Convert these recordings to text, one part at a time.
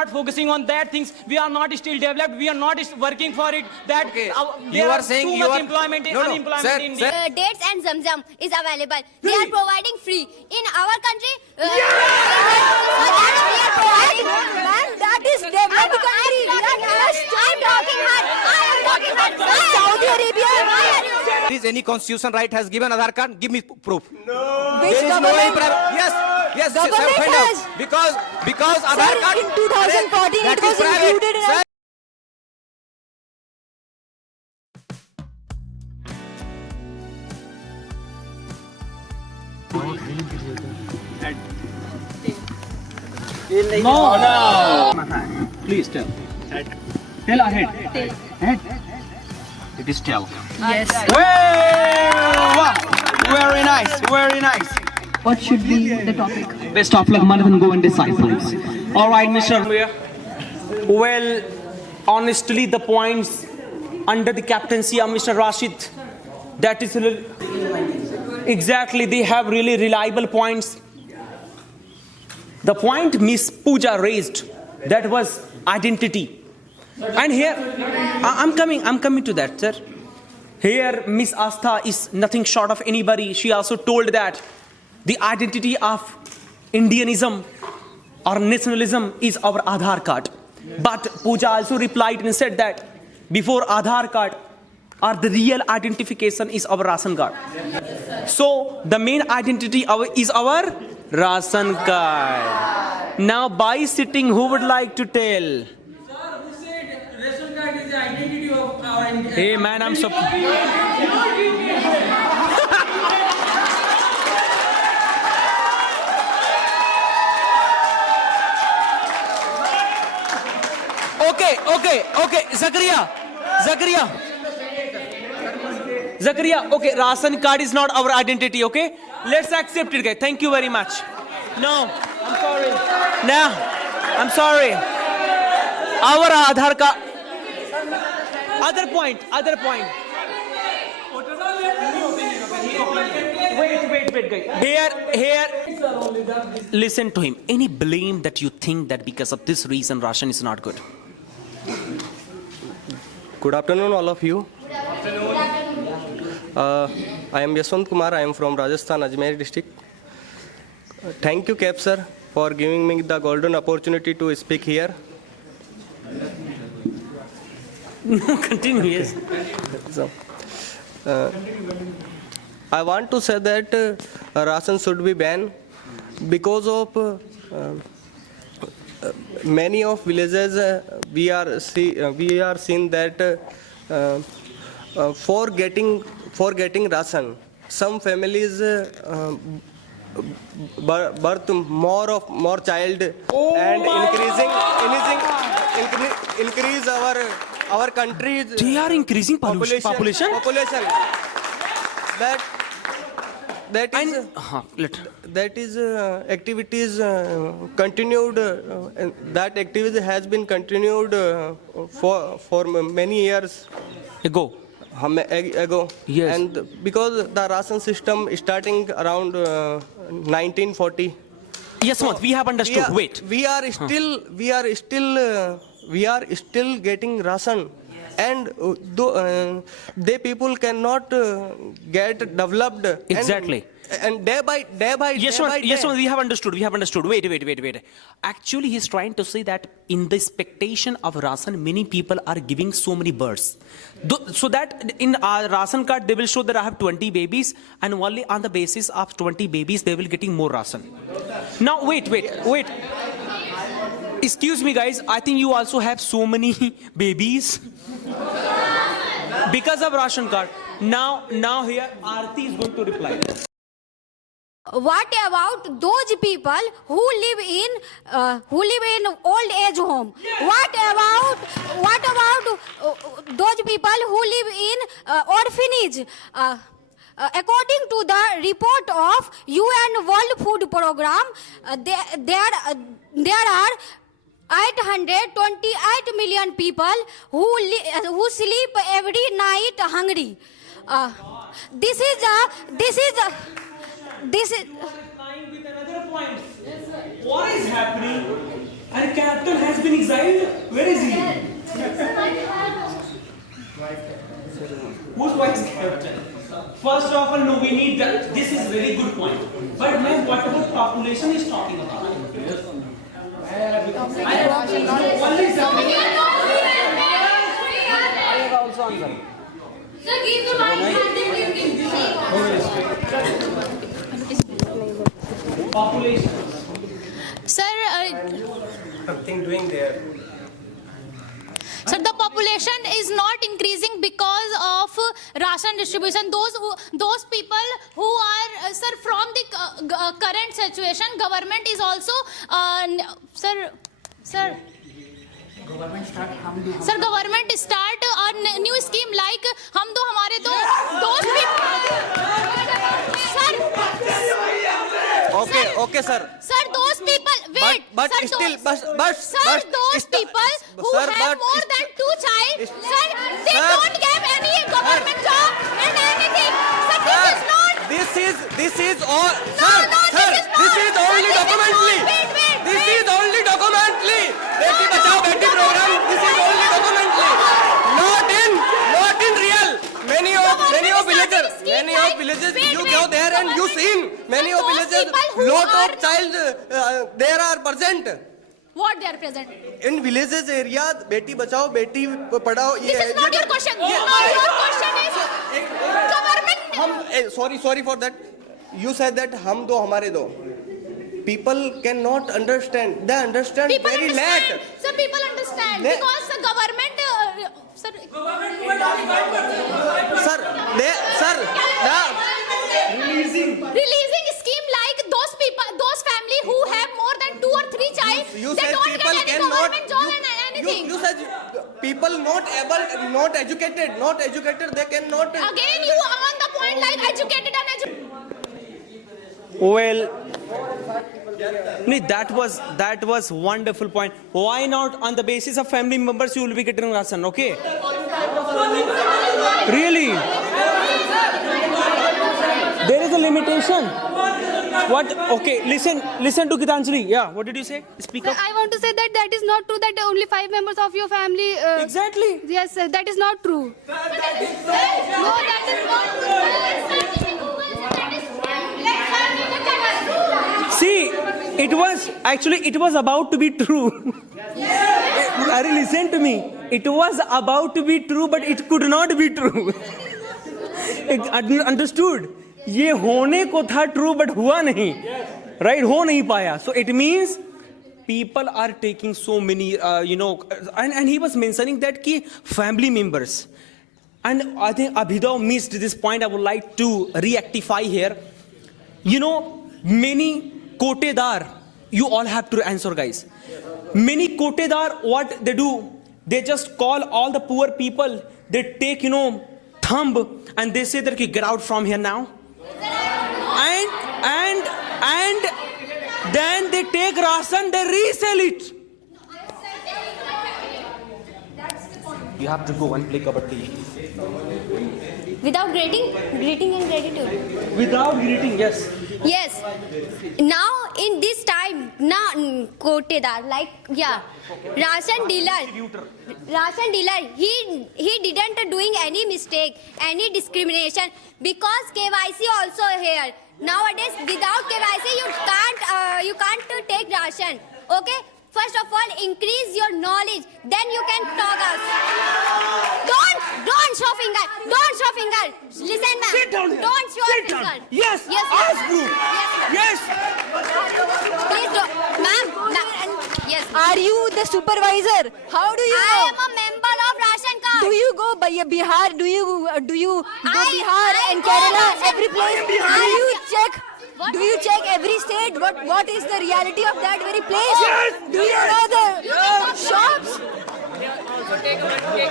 not focusing on that things, we are not still developed, we are not working for it. That Okay. there You are are saying too you much are- employment, No, no, unemployment sir, in sir. India. Dates and Zamzam is available. They are providing free. In our country, so that we are providing. Ma'am, that is developed country. I'm talking hard. Saudi Arabia. Is any constitution right has given Aadhaar card? Give me proof. Which There is no any government? private. Yes, yes, sir, Government find has. out. Because Aadhaar Sir, card. in 2014 that it is was private. included in Sir, Please tell. Tell ahead. Head. It is tell. Yes. Wow. Very nice. Very nice. What should be the topic? Best of luck, Manathan. Go and decide, please. All right, Mr. Well, honestly, the points under the captaincy of Mr. Rashid, that is exactly, they have really reliable points. The point Miss Pooja raised, that was identity. And here, I'm coming to that, sir. Here, Miss Astha is nothing short of anybody. She also told that the identity of Indianism or nationalism is our Aadhaar card. But Pooja also replied and said that before Aadhaar card, or the real identification is our ration card. So the main identity is our ration card. Now by sitting, who would like to tell? Hey man, I'm so. Okay. Zakaria, okay, ration card is not our identity, okay? Let's accept it, guys. Thank you very much. No, I'm sorry. No, I'm sorry. Our Aadhaar card. Other point. Wait, guys. Here. Listen to him. Any blame that you think that because of this reason ration is not good? Good afternoon, all of you. I am Yaswant Kumar. I am from Rajasthan, Ajmer district. Thank you, Cap sir, for giving me the golden opportunity to speak here. Continue, yes. So, I want to say that ration should be banned because of many of villages we are seeing that for getting ration, some families birth more child and increase our country's They are increasing population. That is activities continued. That activity has been continued for many years Go. ago. Yes. And because the ration system starting around 1940. Yes, Mat, we have understood. Wait. We are still getting ration, and they people cannot get developed. Exactly. And day by Yes, we have understood. Wait. Actually, he's trying to say that in the expectation of ration, many people are giving so many births. So that in our ration card, they will show that I have 20 babies, and only on the basis of 20 babies, they will getting more ration. Now, wait. Excuse me, guys. I think you also have so many babies because of ration card. Now here, Aarti is going to reply. What about those people who live in old age home? What about those people who live in orphanage? According to the report of UN World Food Program, there are 828 million people who sleep every night hungry. This is With another point. What is happening? And captain has been exiled. Where is he? Who's vice captain? First of all, no, we need that. This is very good point. But ma'am, what about population is talking about? I have only Sir, give the mic. population. Sir, Something doing there. sir, the population is not increasing because of ration distribution. Those people who are, sir, from the current situation, government is also, sir. Government start a new scheme like हम दो हमारे दो those people. Sir. Okay, sir. Sir, those people, wait. But sir, still, those, but sir, those people who sir, have but more than 2 child, sir, they sir, don't get any government job and anything. Sir, this is not. This is all. No, Sir, no, sir, this is not. this is only Sir, this is documentally. not. Wait. This is only documentally. Beti Bachao Beti program. This is only documentally. Not in real. Many of villages. You go there and you seen many of villages. Lot of child there are present. What they are present? In villages area, Beti Bachao Beti Padhao. This is not your question. Your question is government. Sorry for that. You said that hum do hamare do. People cannot understand. They understand People very understand. late. Sir, people understand Le- because the government, sir. Releasing scheme like those people, those family who have more than 2 or 3 child, You they said don't people get any cannot. government job and anything. You said people not able, not educated. They cannot. Again, you on the point like educated and educated. Well, no, that was wonderful point. Why not on the basis of family members you will be getting ration? Okay. Really? There is a limitation. What? Okay. Listen to Gitanjali. Yeah. What did you say? Speak up. I want to say that is not true that only 5 members of your family. Exactly. Yes, sir, that is not true. No, that is not See, it was about to be true. Ari, listen to me. It was about to be true, but it could not be true. Understood? ये होने को था true, but हुआ नहीं. Right? हो नहीं पाया. So it means people are taking so many, and he was mentioning that ki family members. And I think Abhidav missed this point. I would like to rectify here. Many kotedar, you all have to answer, guys. Many kotedar, what they do, they just call all the poor people. They take, thumb and they say that you get out from here now. And then they take ration, they resell it. You have to go and play kabaddi. Without greeting and gratitude. Without greeting, yes. Yes. Now in this time, now kotedar, ration dealer, he didn't doing any mistake, any discrimination because KYC also here. Nowadays, without KYC, you can't take ration. Okay. First of all, increase your knowledge. Then you can talk us. Don't show finger. Don't show finger. Listen, ma'am. Sit down here. Don't show Sit finger. down. Yes. Yes. Ask proof. Yes. Yes. Please don't, ma'am. Yes. Are you the supervisor? How do you I know? am a member of ration card. Do you go by Bihar? Do you go Bihar I and go Kerala, ration- every place? Do you check every state? What is the reality of that very place? Yes. Do you know the shops?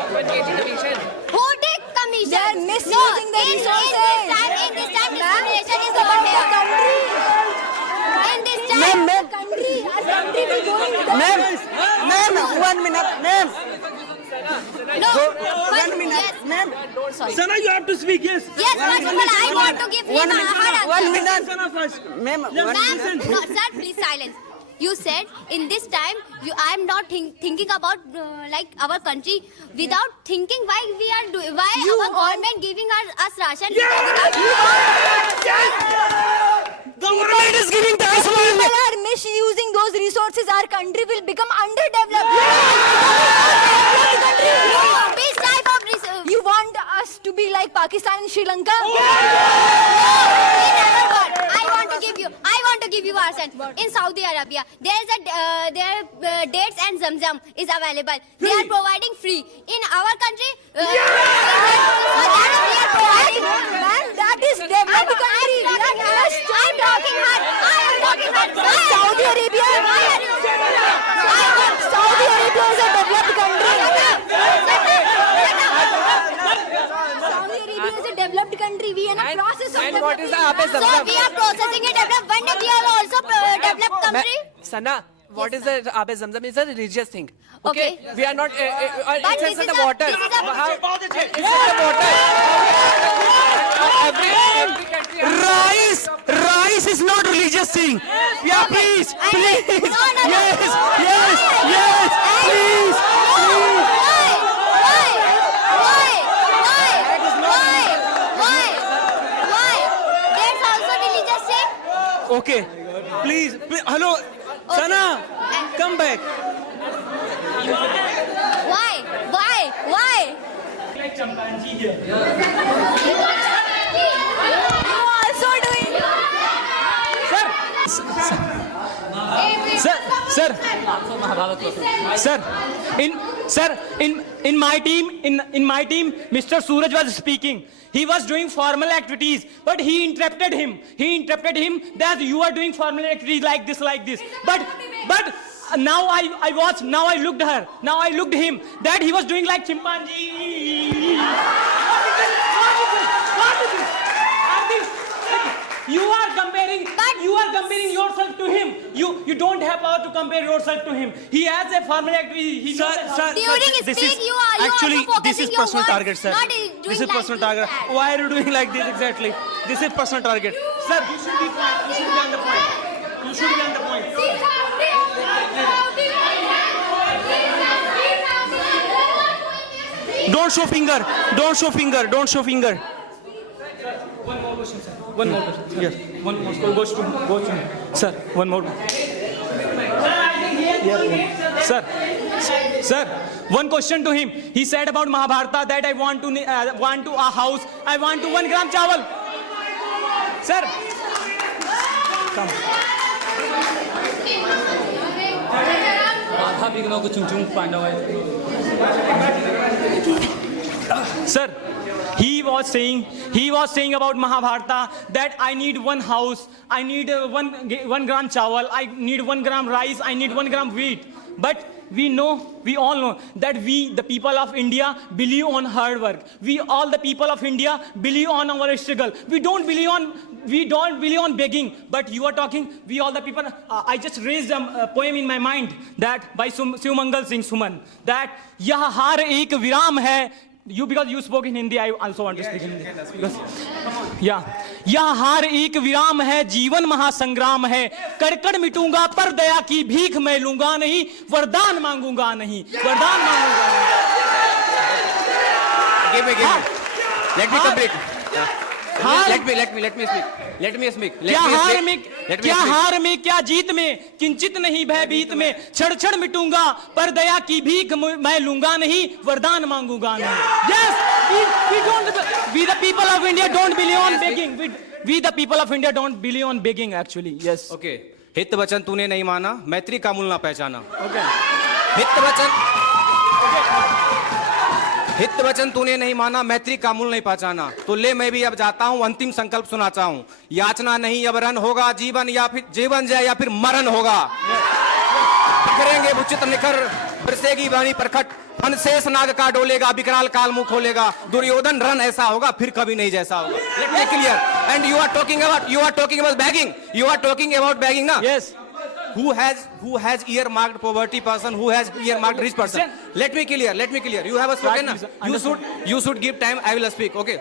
Who take commission? They are misusing the resources. In this time, Ma'am, discrimination is it's about over the here. country. In this time, Our country will go into the... Ma'am, 1 minute, ma'am. no. First, yes. Ma'am. Sorry. Sana, you have to speak, yes. Yes, first of all, I want to give him a hard answer. One minute. Sana first. Ma'am, Ma'am, no, sir, please silence. you said in this time I am not thinking about like our country without thinking why we are doing why our government giving us ration. Government is giving the People are misusing those resources. Our country will become underdeveloped. Peace type of research. You want us to be like Pakistan and Sri Lanka? I want to give you ration. In Saudi Arabia, there is dates and Zamzam is available. They are providing free. In our country, we are providing. Man, that is developed country. I'm talking hard. Saudi Arabia. Saudi Arabia is a developed country. Saudi Arabia is a developed country. We are in a process of And what is the developing. Abe So Zamzam? we are processing it developed. One day we are also developed country. Sana, what is the Abe Zamzam? It's a religious thing. Okay. We are not. But It's this just is the a- water. this is a- It's just the water. Every country. Rice is not religious thing. Yeah, please, please. No. Yes, please. Why? That's also religious thing. Okay, please. Hello, Sana, come back. Why? You also doing. In my team, Mr. Suraj was speaking. He was doing formal activities, but he interrupted him. That you are doing formal activities like this. But now I watched. Now I looked her. Now I looked him. That he was doing like chimpanzee. What is this? You are comparing yourself to him. You don't have power to compare yourself to him. He has a formal activity. He knows how- During speak, you are actually also this is focusing your personal words, target, sir. not doing This is like personal this, target. sir. Why are you doing like this exactly? This is personal target, sir. You should be fine. You should be on the point. You should be on the point. Don't show finger. Don't show finger. Don't show finger. One more question, sir. One more question. Yes. One more. Goes to sir. One more. Sir, one question to him. He said about Mahabharata that I want to a house. I want to 1 gram chawal. Sir, come. Sir, he was saying about Mahabharata that I need 1 house, I need 1 gram chawal, I need 1 gram rice, I need 1 gram wheat. But we all know that we, the people of India, believe on hard work. We all the people of India believe on our struggle. We don't believe on begging. But you are talking, we all the people. I just raised a poem in my mind that by Sumangal Singh Suman that यह हार एक विराम है. Because you spoke in Hindi, I also want to speak in Hindi. Yeah. यह हार एक विराम है, जीवन महासंग्राम है, करकड़ मिटूंगा पर दया की भीख मैं लूंगा नहीं, वरदान मांगूंगा नहीं. Give me. Let me complete. Let me speak. क्या हार में क्या जीत में किंचित नहीं भयभीत में क्षण क्षण मिटूंगा पर दया की भीख मैं लूंगा नहीं वरदान मांगूंगा नहीं. Yes, we the people of India don't believe on begging. We the people of India don't believe on begging actually. Yes. Okay. हित वचन तूने नहीं माना, मैत्री का मूल ना पहचाना. Okay. हित वचन तूने नहीं माना, मैत्री का मूल नहीं पहचाना. तो ले मैं भी अब जाता हूँ, अंतिम संकल्प सुनाता हूँ. याचना नहीं अब रन होगा, जीवन जय या फिर मरण होगा. करेंगे उचित निखर, बरसेगी वाणी प्रखट, फन शेष नाग का डोलेगा, विकराल काल मुख खोलेगा. दुर्योधन रन ऐसा होगा, फिर कभी नहीं जैसा होगा. Let me clear. And you are talking about begging. ना? Yes. Who has earmarked poverty person? Who has earmarked rich person? Let me clear. You have a spoken. You should give time. I will speak. Okay.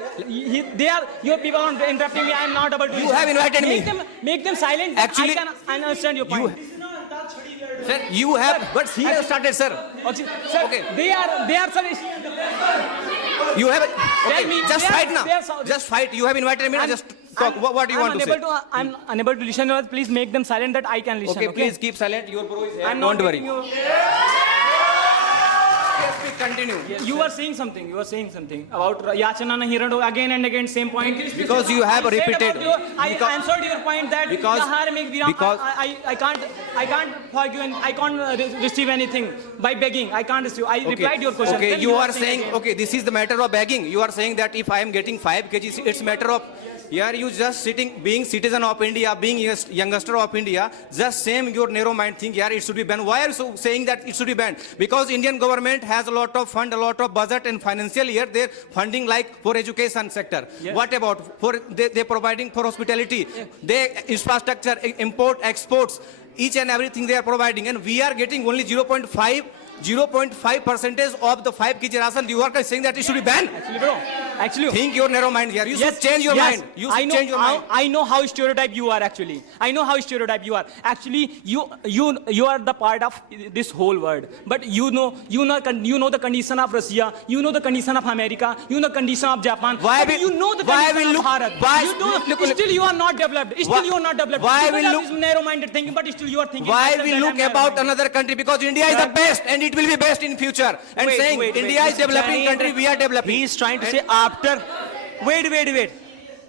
Your people are interrupting me. I am not able to. You have invited me. Make them silent. Actually, I understand your point. Sir, you have, but he has started, sir. Okay, sir, Okay. they are sir. You have, Tell okay, me, just they are- fight now. they are so- Just fight. You have invited me, now just talk. What do you want to say? I'm unable to listen. Please make them silent that I can listen. Okay, please keep silent. Your bro is here. I'm not Don't worry. making you- Yes, please continue. You were saying something. You were saying something about Yachana Hirado again and again, same point. Because you have repeated. I answered your point that Because- because- I can't forgive and I can't receive anything by begging. I can't receive. I replied your question. Okay, Then you are saying saying, again. okay, this is the matter of begging. You are saying that if I am getting 5 kgs, it's matter of, here you just sitting, being citizen of India, being youngster of India, just same your narrow mind think, yeah, it should be banned. Why are you saying that it should be banned? Because Indian government has a lot of fund, a lot of budget and financial year, they're funding like for education sector. Yes. What about for, they're providing for hospitality, they infrastructure, import, exports, each and everything they are providing, and we are getting only 0.5% of the 5 kg ration. You are saying that it should be banned. Actually, Think your narrow mind here. You should change your mind. You should change your mind. I know how stereotype you are actually. I know how stereotype you are. Actually, you are the part of this whole world. But you know the condition of Russia. You know the condition of America. You know the condition of Japan. Why But we- you know the why condition we of look- Bharat. why- You do, look- still you are not developed. Still you are not developed. Why Because we of look- this narrow-minded thinking, but still you are thinking. Why myself we that look I'm about narrow-minded. another country? Because India is the best and it will be best in future. And Wait, saying wait, India wait. is developing Mr. country, we are developing. He is trying to say after. Wait.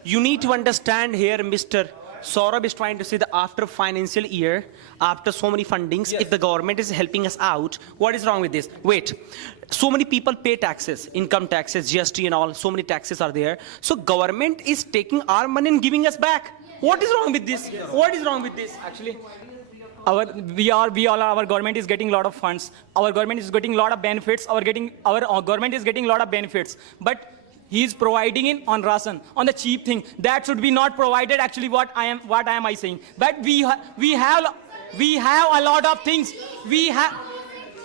You need to understand here, Mr. Saurabh is trying to say that after financial year, after so many fundings, if the government is helping us out, what is wrong with this? Wait, so many people pay taxes, income taxes, GST and all, so many taxes are there. So government is taking our money and giving us back. What is wrong with this? What is wrong with this? Actually, our government is getting a lot of funds. Our government is getting a lot of benefits. Our government is getting a lot of benefits. But he is providing it on ration, on the cheap thing. That should be not provided. Actually, what am I saying? But we have a lot of things. We have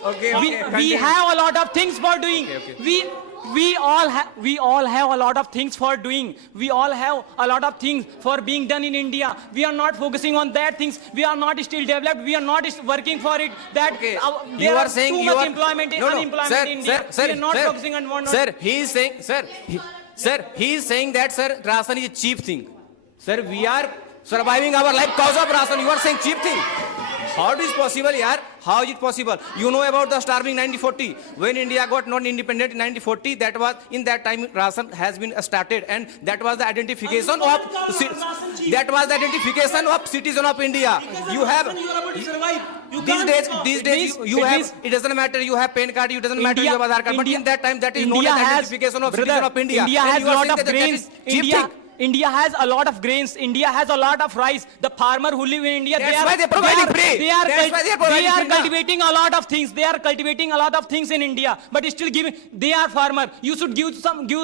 a lot of things for doing. We all have a lot of things for doing. We all have a lot of things for being done in India. We are not focusing on that things. We are not still developed. We are not working for it. That Okay. there You are are saying too you much are employment, no, unemployment sir, in India. Sir, we are not focusing on one. Sir, he is saying, he is saying that, sir, ration is a cheap thing. Sir, we are surviving our life cause of ration. You are saying cheap thing. How it is possible, yaar? How is it possible? You know about the starving 1940. When India got not independent in 1940, that was in that time ration has been started, and that was the identification of citizen of India. You have these days you have, it doesn't matter you have PAN card, it doesn't matter you have Aadhaar card, but in that time that is known as identification of citizen of India. India And has you a are lot saying of that grains. that is cheap thing. India has a lot of grains. India has a lot of rice. The farmer who live in India, That's why they're providing free. They are That's why they're providing they are free now. cultivating a lot of things. They are cultivating a lot of things in India, but still giving. They are farmer. You should give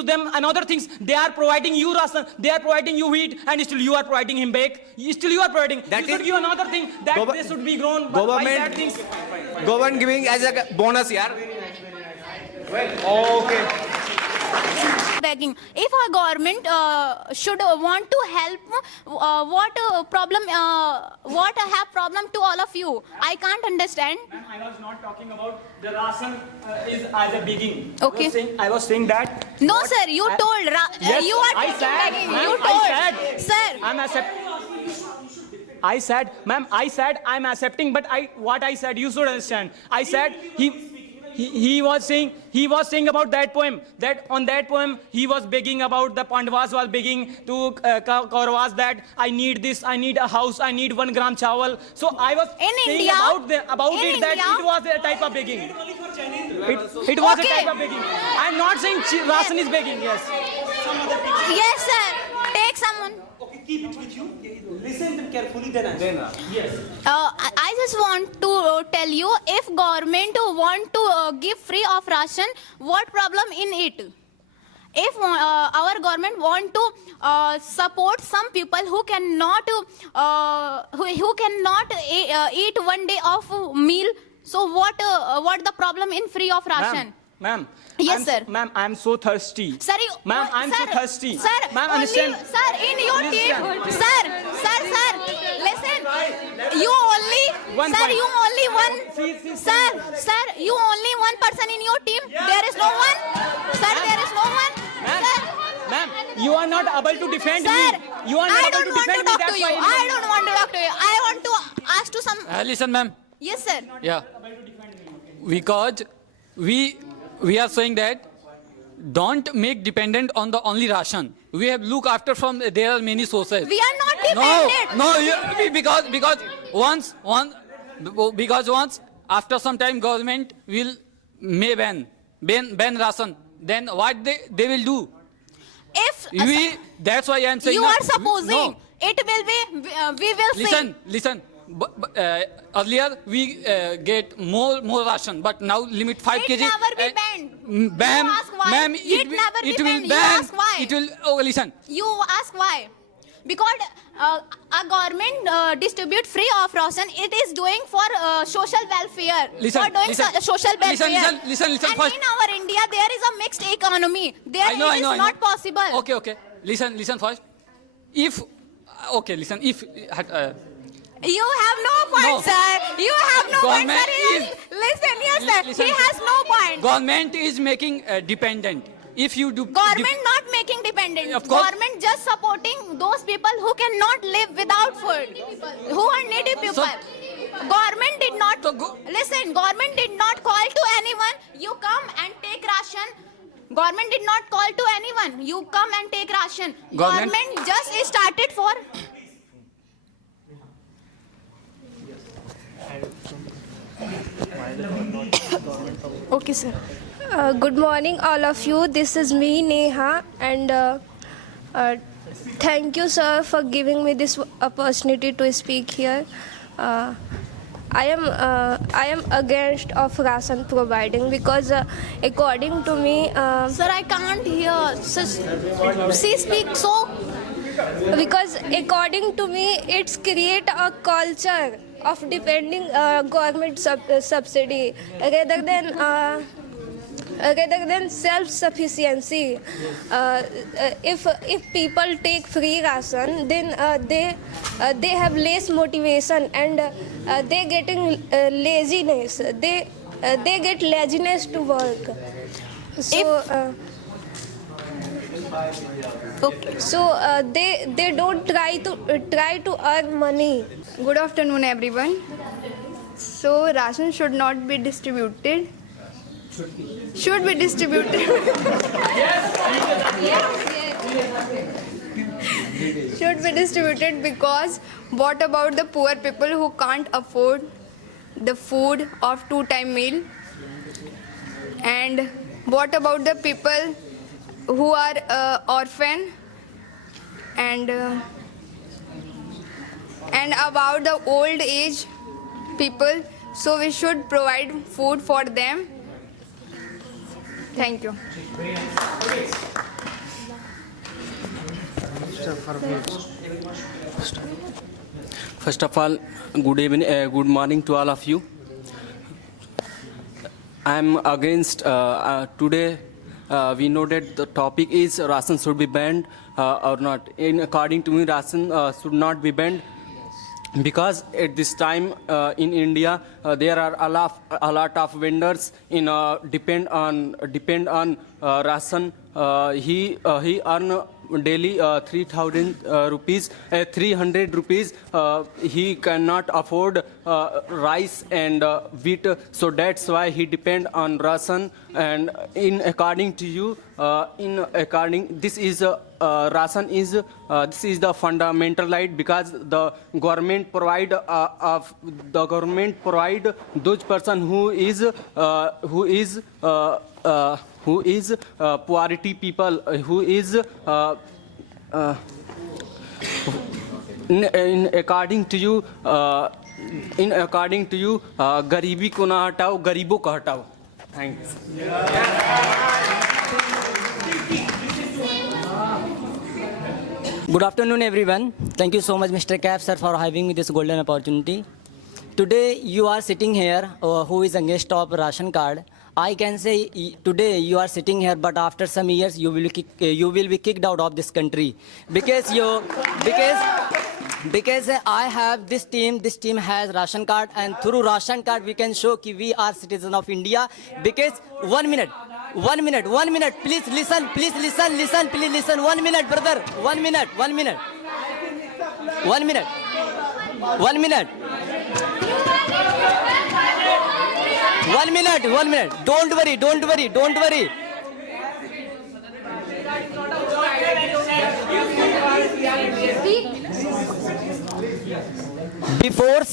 them another things. They are providing you ration. They are providing you wheat, and still you are providing him bake. Still you are providing. That you should is- give another thing that they should be grown by that things. Government giving as a bonus, yaar. Begging. If our government should want to help, what have problem to all of you? I can't understand. Ma'am, I was not talking about the ration is as a begging. Okay. I was saying that. No, sir. You told. Yes, you are I taking said, begging. ma'am, You I told. said, Sir. I said I'm accepting, but what I said you should understand. I said he was saying about that poem, that on that poem he was begging about the Pandavas was begging to Kauravas that I need this, I need a house, I need 1 gram chawal. So I was In saying India? about In it that India? it was a type of begging. It was a Okay. type of begging. I'm not saying ration is begging. Yes. Yes, sir. Take someone. Keep it with you. Listen them carefully, then answer. Yes. I just want to tell you, if government want to give free of ration, what problem in it? If our government want to support some people who cannot eat 1 day of meal, so what the problem in free of ration? Ma'am. Yes, sir. Ma'am, I'm so thirsty. Sir, Ma'am, I'm so thirsty. Sir, Ma'am, only, understand. sir, in your team, sir, listen. You only, One sir, point. you only only one, sir, you only one person in your team. There is no one, sir. There is no one, Ma'am, you are not able to defend sir. me. You are not I able don't to want to defend me. talk That's to you. why. I don't want to talk to you. I want to ask to some. Listen, ma'am. Yes, sir. Yeah. Because we are saying that don't make dependent on the only ration. We have look after from there are many sources. We are not dependent. Because once after some time government will may ban ration. Then what they will do? If That's why I am saying you that- are supposing No. it will be, we will see. Listen. Earlier we get more ration, but now limit 5 It kg. never be banned. Ma'am, You ask why? ma'am, It never be it will banned. You ban. ask why? It will. Oh, listen. You ask why? Because a government distribute free of ration. It is doing for social welfare. Listen, for doing listen. social welfare. Listen. And First, in our India, there is a mixed economy. There I know. it is not possible. Okay. Listen first. If You have no point, No. sir. You have no point, Government sir. is- Listen, yes, sir. Listen. He has no point. government is making dependent. If you do Government not making dependent. Of course. Government just supporting those people who cannot live without food, who are needy people. Government did not listen. Government did not call to anyone. You come and take ration. Government did not call to anyone. You come and take ration. Government just started for. Okay, sir. Good morning, all of you. This is me, Neha, and thank you, sir, for giving me this opportunity to speak here. I am against of ration providing because according to me, Sir, I can't hear. She speaks so. because according to me, it's create a culture of depending government subsidy rather than self-sufficiency. If people take free ration, then they have less motivation and they getting laziness. They get laziness to work. So they don't try to earn money. Good afternoon, everyone. So, ration should not be distributed. Should be distributed. Should be distributed because what about the poor people who can't afford the food of 2-time meal? And what about the people who are orphan? And about the old age people, so we should provide food for them. Thank you. First of all, good evening, good morning to all of you. I am against today. We know that the topic is ration should be banned or not. According to me, ration should not be banned because at this time in India there are a lot of vendors depend on ration. He earn daily 3,000 rupees, 300 rupees. He cannot afford rice and wheat, so that's why he depend on ration. And according to you, this is ration is this is the fundamental right because the government provide those person who is poverty people, who is according to you गरीबी को ना हटाओ, गरीबों को हटाओ. Thanks. Good afternoon, everyone. Thank you so much, Mr. Cap, sir, for having me this golden opportunity. Today, you are sitting here, who is against of ration card. I can say today you are sitting here, but after some years you will be kicked out of this country because Because I have this team has ration card, and through ration card we can show that we are citizen of India. Because 1 minute, please listen, 1 minute, brother, 1 minute. 1 minute, don't worry. Before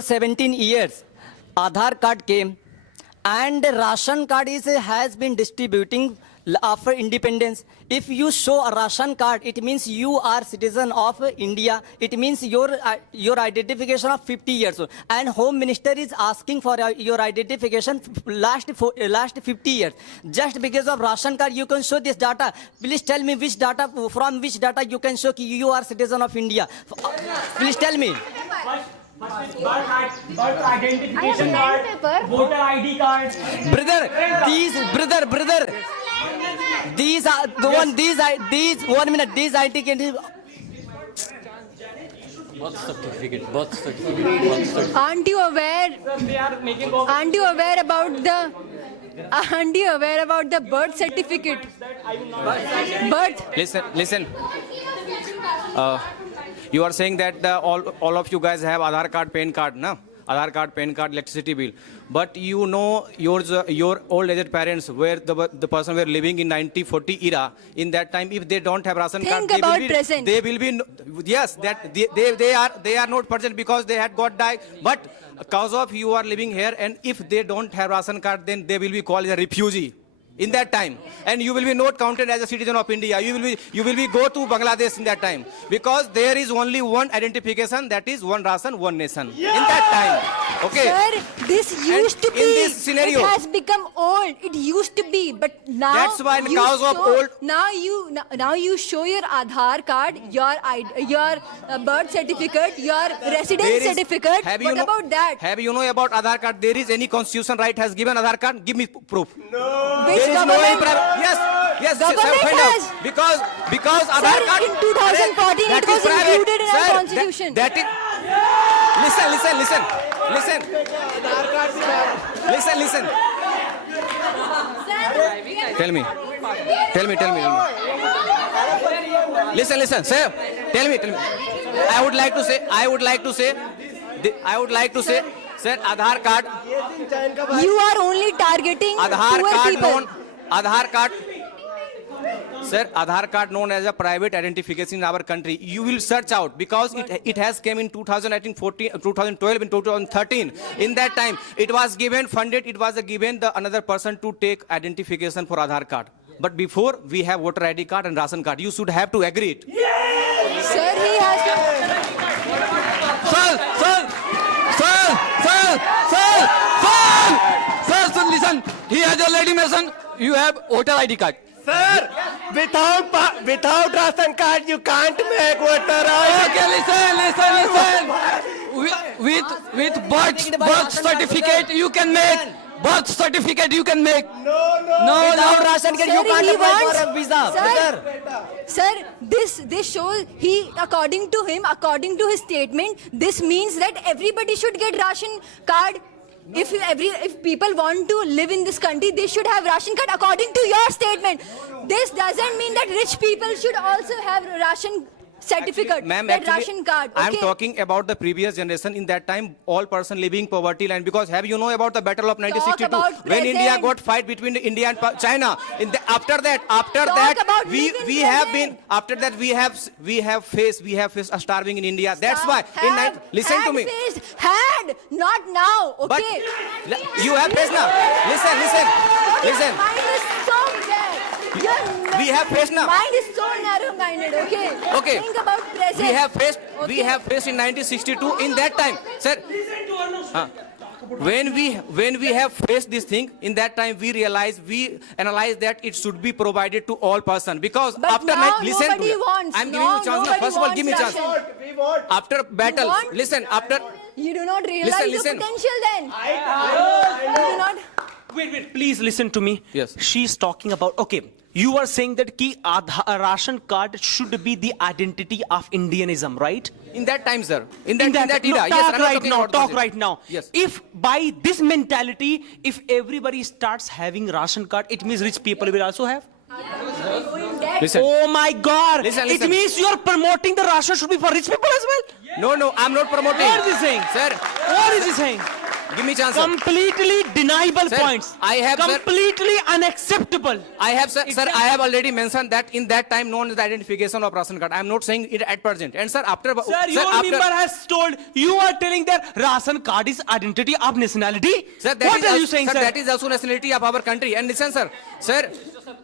17 years, Aadhaar card came, and ration card has been distributing after independence. If you show a ration card, it means you are citizen of India. It means your identification of 50 years old. And Home Minister is asking for your identification last 50 years. Just because of ration card, you can show this data. Please tell me from which data you can show you are citizen of India. Please tell me. Birth identification card, voter ID card. Brother, these are the one. These 1 minute. These ID can. Birth certificate. Aren't you aware about the birth certificate? Listen. You are saying that all of you guys have Aadhaar card, PAN card, na? Aadhaar card, PAN card, electricity bill. But you know your old aged parents, where the person were living in 1940 era. In that time, if they don't have ration card, present. They will be yes. That they are not present because they had got died. But because of you are living here, and if they don't have ration card, then they will be called as a refugee. In that time, and you will be not counted as a citizen of India. You will be go to Bangladesh in that time, because there is only one identification, that is one ration, one nation. In that time, okay. Sir, this used to be. In this scenario, it has become old. It used to be, but now that's why you cause of show, old. Now you show your Aadhaar card, your birth certificate, your residence certificate. What about that? Have you know about Aadhaar card? There is any constitution right has given Aadhaar card? Give me proof. No. Yes, Government find has. out. Because Aadhaar card in 2014 it was included in our constitution. That is. Listen. Tell me. Listen. Sir, tell me. I would like to say, sir, Aadhaar card. You are only targeting Aadhaar poor card people. Aadhaar card known as a private identification in our country. You will search out, because it has came in 2012 and 2013. In that time, it was given another person to take identification for Aadhaar card. But before, we have voter ID card and ration card. You should have to agree it. Sir, he has to. Sir, listen. He has already mentioned you have voter ID card. Sir, without ration card, you can't make voter ID. Okay, listen. With birth certificate, you can make. Birth certificate you can make. No. Without ration card, you can't apply for a visa. Sir, this shows according to his statement, this means that everybody should get ration card. If people want to live in this country, they should have ration card according to your statement. This doesn't mean that rich people should also have ration certificate, ration card. Okay? I'm talking about the previous generation. In that time, all person living poverty line. Because have you know about the Battle of 1962 when India got fight between India and China? After that, we have faced a starving in India. That's why. Listen to me. Had not now. Okay. But you have faced now. Listen. Your mind is so bad. We have faced now. Mind is so narrow-minded. Okay. Think about present. We have faced in 1962. In that time, sir. When we have faced this thing, in that time we analyzed that it should be provided to all person. Because but after listen to me, I'm giving you chance now. First of all, give me chance. After battle, listen. After you do not realize the potential then. You do not. Wait, please listen to me. Yes. She's talking about, okay, you are saying that ki ration card should be the identity of Indianism, right? In that time, sir. In that era. No, Yes, talk I'm not right talking now. about Talk this. right now. Yes. If by this mentality, if everybody starts having ration card, it means rich people will also have. Listen. Oh my God! Listen. It means you are promoting the ration should be for rich people as well. No, I'm not promoting. What is he saying? Sir, What is he saying? give me chance, sir. Completely deniable Sir, points. I have, sir. completely unacceptable. I have, sir, I have already mentioned that in that time known as the identification of ration card. I am not saying it at present. And sir, after... Sir, your member has told, you are telling that ration card is identity of nationality? Sir, that What is are also, you saying, sir? That is also nationality of our country. And listen, sir,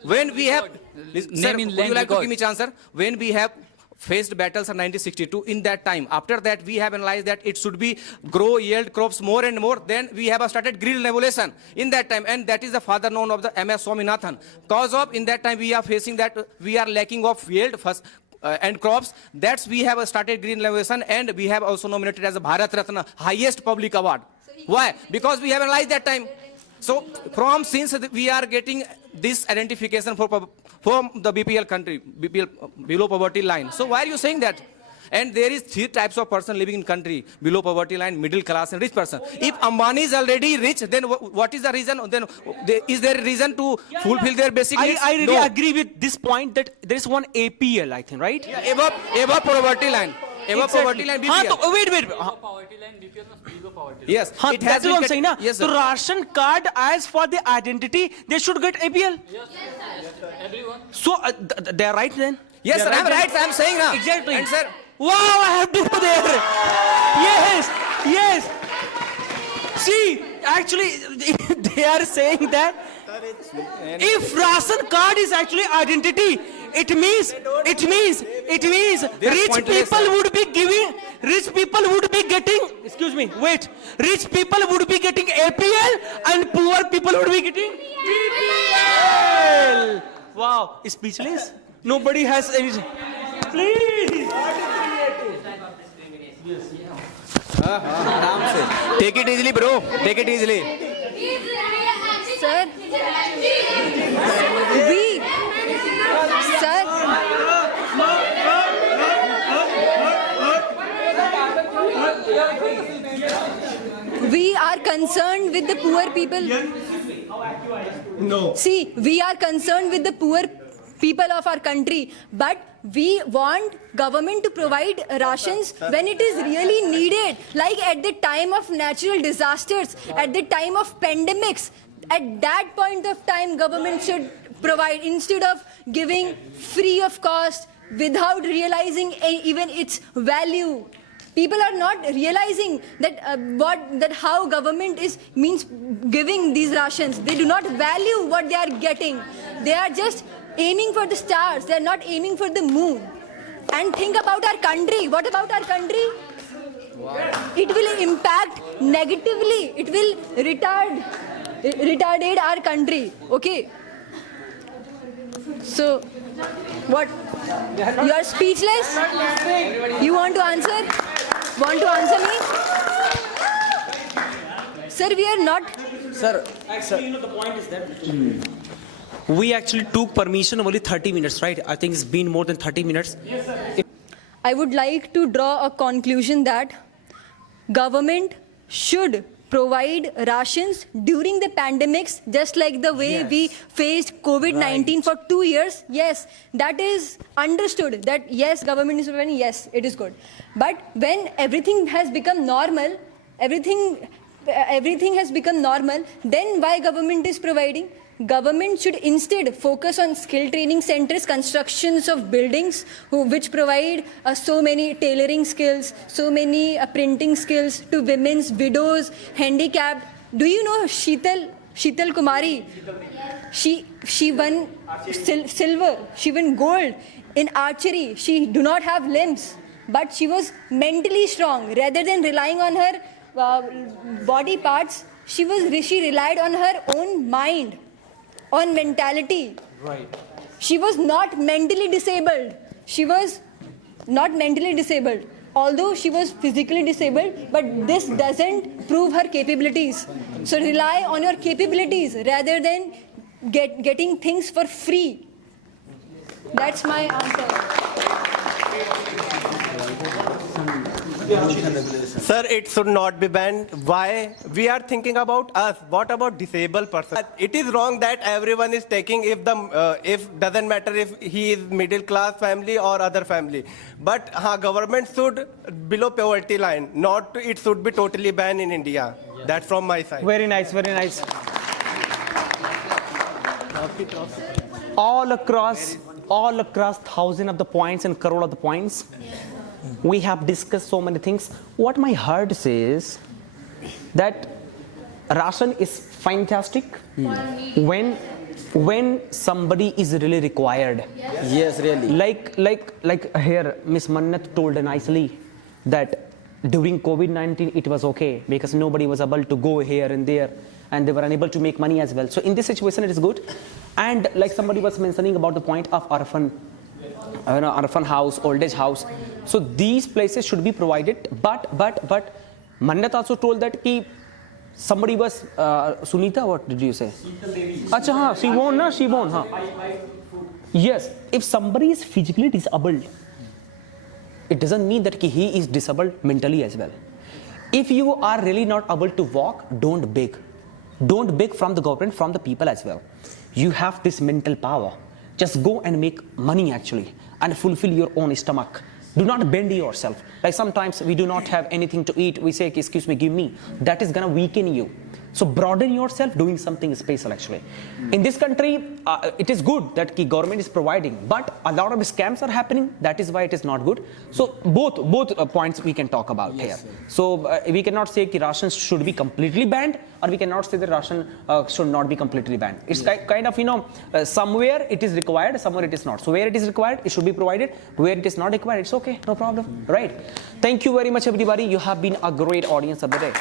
when we have... Sir, in would land you like to record. give me chance, sir? When we have faced battles in 1962, in that time, after that we have analyzed that it should be grow, yield crops more and more, then we have started green revolution in that time, and that is the father known of the MS Swaminathan. Cause of, in that time we are facing that we are lacking of yield first, and crops, that's we have started green revolution, and we have also nominated as a Bharat Ratna, highest public award. Why? Because we have analyzed that time. So since we are getting this identification from the BPL country, BPL below poverty line. So why are you saying that? And there is 3 types of person living in country: below poverty line, middle class, and rich person. If Ambani is already rich, then what is the reason? Then is there a reason to fulfill their basic needs? I really No. agree with this point that there is one APL, I think, right? Yeah, above poverty line. Above poverty line, हाँ, BPL. तो wait. Poverty line, BPL must below poverty. Yes. हाँ, it has that's been what I'm get- saying, na? Yes, So sir. ration card, as for the identity, they should get APL. Everyone. So they are right then. Yes, They sir, are I'm right. I'm saying now. Exactly. And sir, Wow, I have to go there. Yes. See, actually, they are saying that if ration card is actually identity, it means They are rich pointless, people sir. would be giving, rich people would be getting, excuse me, wait, rich people would be getting APL and poor people would be getting BPL. Wow, speechless. Nobody has any. Please. take it easily, bro. Take it easily. Sir, we are concerned with the poor people. No. See, we are concerned with the poor people of our country, but we want government to provide rations when it is really needed, like at the time of natural disasters, at the time of pandemics. At that point of time, government should provide, instead of giving free of cost without realizing even its value. People are not realizing that how government means giving these rations. They do not value what they are getting. They are just aiming for the stars. They are not aiming for the moon. And think about our country. What about our country? It will impact negatively. It will retardate our country. Okay. So, what? You are speechless? You want to answer? Want to answer me? Sir, we are not. Sir, actually, the point is that we actually took permission of only 30 minutes, right? I think it's been more than 30 minutes. Yes, sir. I would like to draw a conclusion that government should provide rations during the pandemics, just like the way we faced COVID-19 for 2 years. Yes, that is understood. That yes, government is providing. Yes, it is good. But when everything has become normal, everything has become normal, then why government is providing? Government should instead focus on skill training centers, constructions of buildings which provide so many tailoring skills, so many printing skills to women's, widows, handicapped. Do you know Sheetal Kumari? She won silver, she won gold in archery. She do not have limbs, but she was mentally strong. Rather than relying on her body parts, she relied on her own mind, on mentality. Right. She was not mentally disabled. She was not mentally disabled. Although she was physically disabled, but this doesn't prove her capabilities. So rely on your capabilities rather than getting things for free. That's my answer. Sir, it should not be banned. Why? We are thinking about us. What about disabled person? It is wrong that everyone is taking if doesn't matter if he is middle class family or other family. But government should below poverty line. Not it should be totally banned in India. That's from my side. Very nice, very nice. All across thousand of the points and crore of the points. We have discussed so many things. What my heart says that ration is fantastic when somebody is really required. Yes, really. Like here, Miss Mannat told nicely that during COVID-19 it was okay because nobody was able to go here and there, and they were unable to make money as well. So in this situation, it is good. And like somebody was mentioning about the point of orphan house, old age house. So these places should be provided. But Mannat also told that somebody was Sunita. What did you say? Acha, she won't. Yes, if somebody is physically disabled, it doesn't mean that he is disabled mentally as well. If you are really not able to walk, don't beg. Don't beg from the government, from the people as well. You have this mental power. Just go and make money actually and fulfill your own stomach. Do not bend yourself. Like sometimes we do not have anything to eat. We say, excuse me, give me. That is going to weaken you. So broaden yourself doing something special actually. In this country, it is good that the government is providing, but a lot of scams are happening. That is why it is not good. So both points we can talk about here. So we cannot say that rations should be completely banned, or we cannot say that ration should not be completely banned. It's kind of, somewhere it is required, somewhere it is not. So where it is required, it should be provided. Where it is not required, it's okay, no problem, right? Thank you very much, everybody. You have been a great audience of the day.